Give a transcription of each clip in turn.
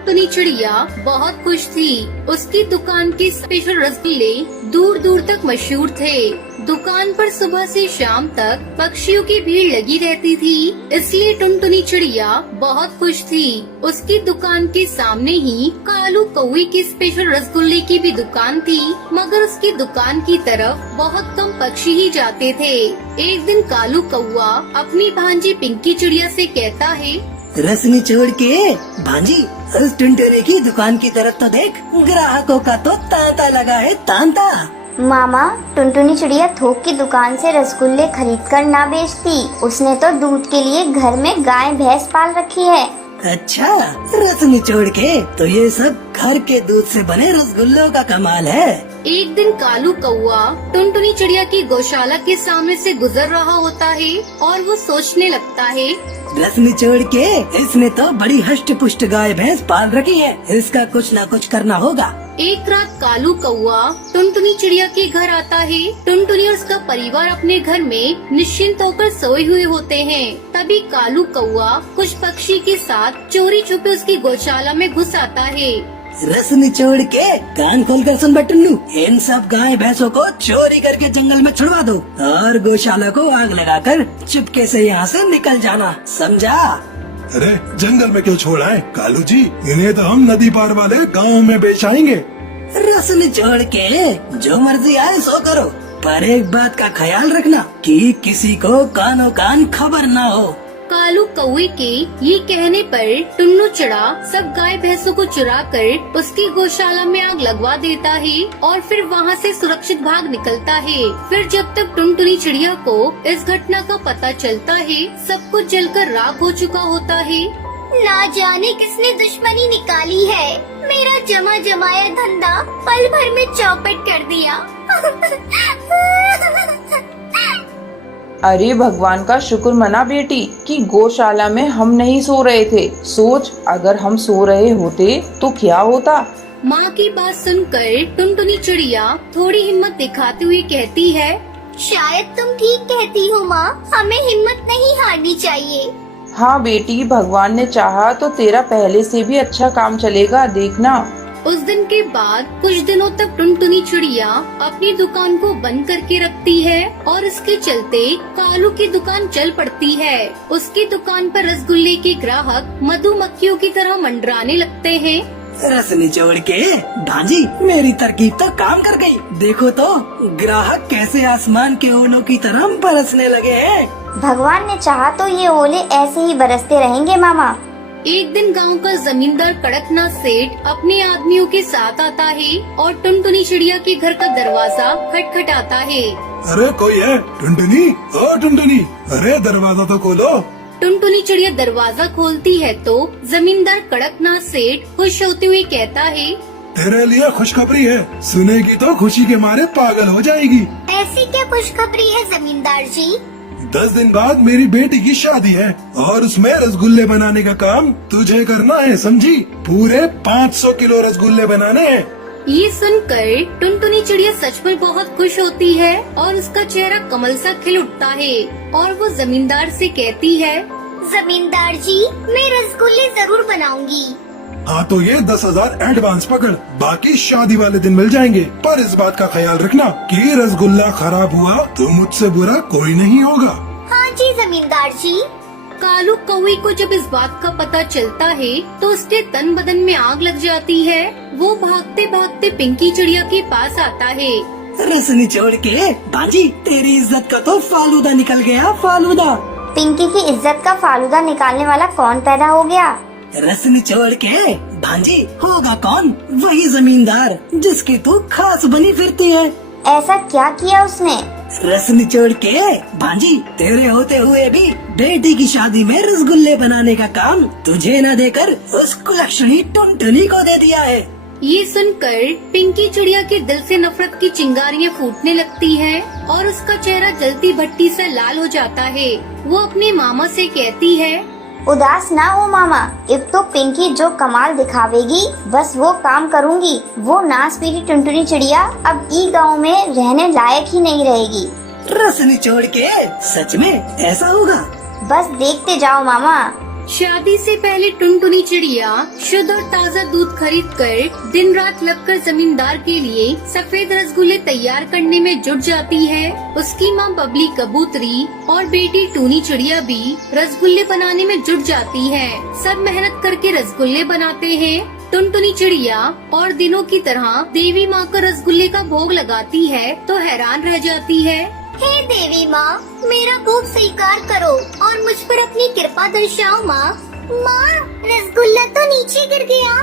टुनटुनी चिड़िया बहुत खुश थी। उसकी दुकान के स्पेशल रसगुल्ले दूर दूर तक मशहूर थे। दुकान पर सुबह से शाम तक पक्षियों की भीड़ लगी रहती थी, इसलिए टुनटुनी चिड़िया बहुत खुश थी। उसकी दुकान के सामने ही कालू कौवे की स्पेशल रसगुल्ले की भी दुकान थी, मगर उसकी दुकान की तरफ बहुत कम पक्षी ही जाते थे। एक दिन कालू कौवा अपनी भांजी पिंकी चिड़िया से कहता है, रस निचोड़ के भांजी, उस टुनटुनी की दुकान की तरफ तो देख, ग्राहकों का तो तांता लगा है, तांता। मामा, टुनटुनी चिड़िया थोक की दुकान से रसगुल्ले खरीद कर ना बेचती। उसने तो दूध के लिए घर में गाय भैंस पाल रखी है। अच्छा, रस निचोड़ के तो ये सब घर के दूध से बने रसगुल्लों का कमाल है। एक दिन कालू कौवा टुनटुनी चिड़िया की गौशाला के सामने से गुजर रहा होता है और वो सोचने लगता है, रस निचोड़ के इसने तो बड़ी हष्ट पुष्ट गाय भैंस पाल रखी है, इसका कुछ न कुछ करना होगा। एक रात कालू कौवा टुनटुनी चिड़िया के घर आता है। टुनटुनी और उसका परिवार अपने घर में निश्चिंत होकर सोए हुए होते हैं। तभी कालू कौवा कुछ पक्षी के साथ चोरी छुपे उसकी गौशाला में घुस आता है। रस निचोड़ के कान खोल कर सुन बटुल्लू, इन सब गाय भैंसों को चोरी करके जंगल में छुड़वा दो और गौशाला को आग लगाकर चुपके से यहाँ से निकल जाना, समझा? अरे जंगल में क्यों छोड़ा है कालू जी, इन्हें तो हम नदी पार वाले गांव में बेच आएंगे। रस निचोड़ के जो मर्जी आए सो करो, पर एक बात का ख्याल रखना कि किसी को कानो कान खबर ना हो। कालू कौवे के ये कहने पर टुन्नू चिड़ा सब गाय भैंसों को चुरा कर उसकी गौशाला में आग लगवा देता है और फिर वहाँ से सुरक्षित भाग निकलता है। फिर जब तक टुनटुनी चिड़िया को इस घटना का पता चलता है, सब कुछ जलकर राख हो चुका होता है। ना जाने किसने दुश्मनी निकाली है, मेरा जमा जमाया धंधा पल भर में चौपट कर दिया। अरे भगवान का शुक्र मना बेटी कि गौशाला में हम नहीं सो रहे थे। सोच, अगर हम सो रहे होते तो क्या होता। माँ की बात सुनकर टुनटुनी चिड़िया थोड़ी हिम्मत दिखाते हुए कहती है, शायद तुम ठीक कहती हो माँ, हमें हिम्मत नहीं हारनी चाहिए। हाँ बेटी, भगवान ने चाहा तो तेरा पहले से भी अच्छा काम चलेगा, देखना। उस दिन के बाद कुछ दिनों तक टुनटुनी चिड़िया अपनी दुकान को बंद करके रखती है और इसके चलते कालू की दुकान चल पड़ती है। उसकी दुकान पर रसगुल्ले के ग्राहक मधुमक्खियों की तरह मंडराने लगते हैं। रस निचोड़ के भांजी, मेरी तरकीब तो काम कर गई। देखो तो ग्राहक कैसे आसमान के ओलों की तरह बरसने लगे हैं। भगवान ने चाहा तो ये ओले ऐसे ही बरसते रहेंगे मामा। एक दिन गांव का जमींदार कड़कनाथ सेठ अपने आदमियों के साथ आता है और टुनटुनी चिड़िया के घर का दरवाजा खटखटाता है। अरे कोई है? टुनटुनी, ओ टुनटुनी, अरे दरवाजा तो खोलो। टुनटुनी चिड़िया दरवाजा खोलती है तो जमींदार कड़कनाथ सेठ खुश होते हुए कहता है, तेरे लिए खुशखबरी है, सुनेगी तो खुशी के मारे पागल हो जाएगी। ऐसी क्या खुशखबरी है जमींदार जी? 10 दिन बाद मेरी बेटी की शादी है और उसमें रसगुल्ले बनाने का काम तुझे करना है, समझी? पूरे 500 किलो रसगुल्ले बनाने हैं। ये सुनकर टुनटुनी चिड़िया सच में बहुत खुश होती है और उसका चेहरा कमल सा खिल उठता है और वो जमींदार से कहती है, जमींदार जी, मैं रसगुल्ले जरूर बनाऊंगी। हाँ तो ये 10,000 एडवांस पकड़, बाकी शादी वाले दिन मिल जाएंगे। पर इस बात का ख्याल रखना कि रसगुल्ला खराब हुआ तो मुझसे बुरा कोई नहीं होगा। हाँ जी जमींदार जी। कालू कौवे को जब इस बात का पता चलता है तो उसके तन बदन में आग लग जाती है। वो भागते भागते पिंकी चिड़िया के पास आता है। रस निचोड़ के भांजी, तेरी इज्जत का तो फालूदा निकल गया, फालूदा। पिंकी की इज्जत का फालूदा निकालने वाला कौन पैदा हो गया? रस निचोड़ के भांजी, होगा कौन? वही जमींदार जिसकी तू खास बनी फिरती है। ऐसा क्या किया उसने? रस निचोड़ के भांजी, तेरे होते हुए भी बेटी की शादी में रसगुल्ले बनाने का काम तुझे न देकर उस कुलक्षणी टुनटुनी को दे दिया है। ये सुनकर पिंकी चिड़िया के दिल से नफरत की चिंगारियां फूटने लगती हैं और उसका चेहरा जलती भट्टी से लाल हो जाता है। वो अपने मामा से कहती है, उदास ना हो मामा, अब तो पिंकी जो कमाल दिखावेगी बस वो काम करूंगी। वो नाच पीटी टुनटुनी चिड़िया अब ई गांव में रहने लायक ही नहीं रहेगी। रस निचोड़ के सच में ऐसा होगा? बस देखते जाओ मामा। शादी से पहले टुनटुनी चिड़िया शुद्ध और ताज़ा दूध खरीदकर दिन रात लगकर जमींदार के लिए सफेद रसगुल्ले तैयार करने में जुट जाती है। उसकी माँ बबली कबूतरी और बेटी टूनी चिड़िया भी रसगुल्ले बनाने में जुट जाती है। सब मेहनत करके रसगुल्ले बनाते हैं। टुनटुनी चिड़िया और दिनों की तरह देवी माँ का रसगुल्ले का भोग लगाती है तो हैरान रह जाती है। हे देवी माँ, मेरा भोग स्वीकार करो और मुझ पर अपनी कृपा दर्शाओ माँ। माँ, रसगुल्ला तो नीचे गिर गया।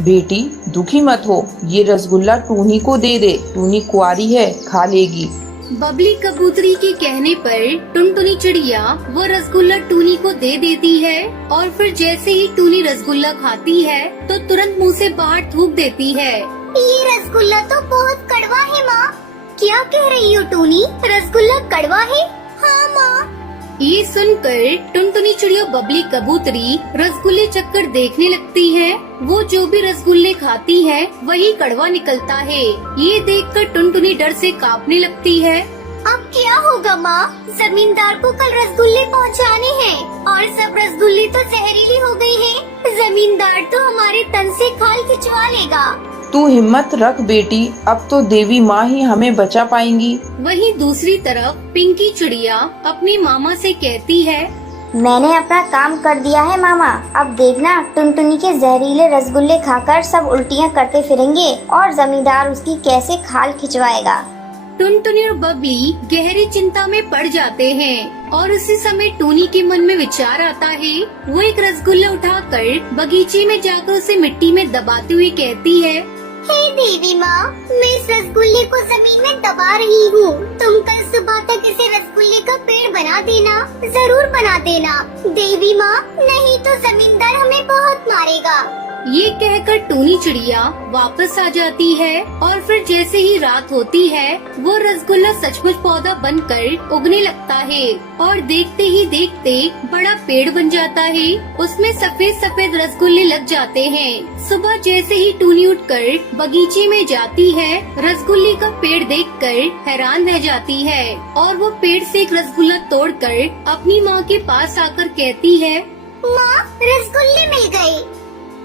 बेटी दुखी मत हो, ये रसगुल्ला टूनी को दे दे, टूनी कुंवारी है, खा लेगी। बबली कबूतरी के कहने पर टुनटुनी चिड़िया वो रसगुल्ला टूनी को दे देती है और फिर जैसे ही टूनी रसगुल्ला खाती है तो तुरंत मुंह से बाहर थूक देती है। ये रसगुल्ला तो बहुत कड़वा है माँ। क्या कह रही हो टूनी, रसगुल्ला कड़वा है? हाँ माँ। ये सुनकर टुनटुनी चिड़िया बबली कबूतरी रसगुल्ले चक्कर देखने लगती है। वो जो भी रसगुल्ले खाती है वही कड़वा निकलता है। ये देखकर टुनटुनी डर से कांपने लगती है। अब क्या होगा माँ? जमींदार को कल रसगुल्ले पहुँचाने हैं और सब रसगुल्ले तो जहरीली हो गए हैं। जमींदार तो हमारे तन से खाल खिंचवा लेगा। तू हिम्मत रख बेटी, अब तो देवी माँ ही हमें बचा पाएंगी। वहीं दूसरी तरफ पिंकी चिड़िया अपनी मामा से कहती है, मैंने अपना काम कर दिया है मामा। अब देखना टुनटुनी के जहरीले रसगुल्ले खाकर सब उल्टियाँ करते फिरेंगे और जमींदार उसकी कैसे खाल खिंचवाएगा। टुनटुनी और बबली गहरी चिंता में पड़ जाते हैं और उसी समय टूनी के मन में विचार आता है। वो एक रसगुल्ला उठाकर बगीचे में जाकर उसे मिट्टी में दबाते हुए कहती है, हे देवी माँ, मैं इस रसगुल्ले को जमीन में दबा रही हूँ। तुम कल सुबह तक इसे रसगुल्ले का पेड़ बना देना, जरूर बना देना देवी माँ, नहीं तो जमींदार हमें बहुत मारेगा। ये कहकर टूनी चिड़िया वापस आ जाती है और फिर जैसे ही रात होती है वो रसगुल्ला सचमुच पौधा बनकर उगने लगता है और देखते ही देखते बड़ा पेड़ बन जाता है। उसमें सफेद सफेद रसगुल्ले लग जाते हैं। सुबह जैसे ही टूनी उठकर बगीचे में जाती है, रसगुल्ले का पेड़ देखकर हैरान रह जाती है और वो पेड़ से एक रसगुल्ला तोड़कर अपनी माँ के पास आकर कहती है, माँ, रसगुल्ले मिल गए।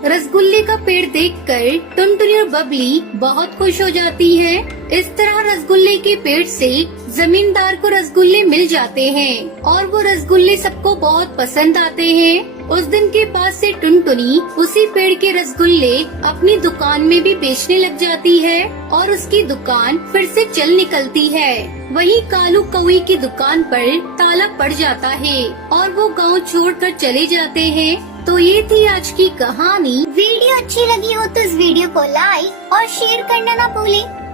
रसगुल्ले का पेड़ देखकर टुनटुनी और बबली बहुत खुश हो जाती है। इस तरह रसगुल्ले के पेड़ से जमींदार को रसगुल्ले मिल जाते हैं और वो रसगुल्ले सबको बहुत पसंद आते हैं। उस दिन के बाद से टुनटुनी उसी पेड़ के रसगुल्ले अपनी दुकान में भी बेचने लग जाती है और उसकी दुकान फिर से चल निकलती है। वहीं कालू कौई की दुकान पर ताला पड़ जाता है और वो गांव छोड़कर चले जाते हैं। तो ये थी आज की कहानी। वीडियो अच्छी लगी हो तो इस वीडियो को लाइक और शेयर करना ना भूलें।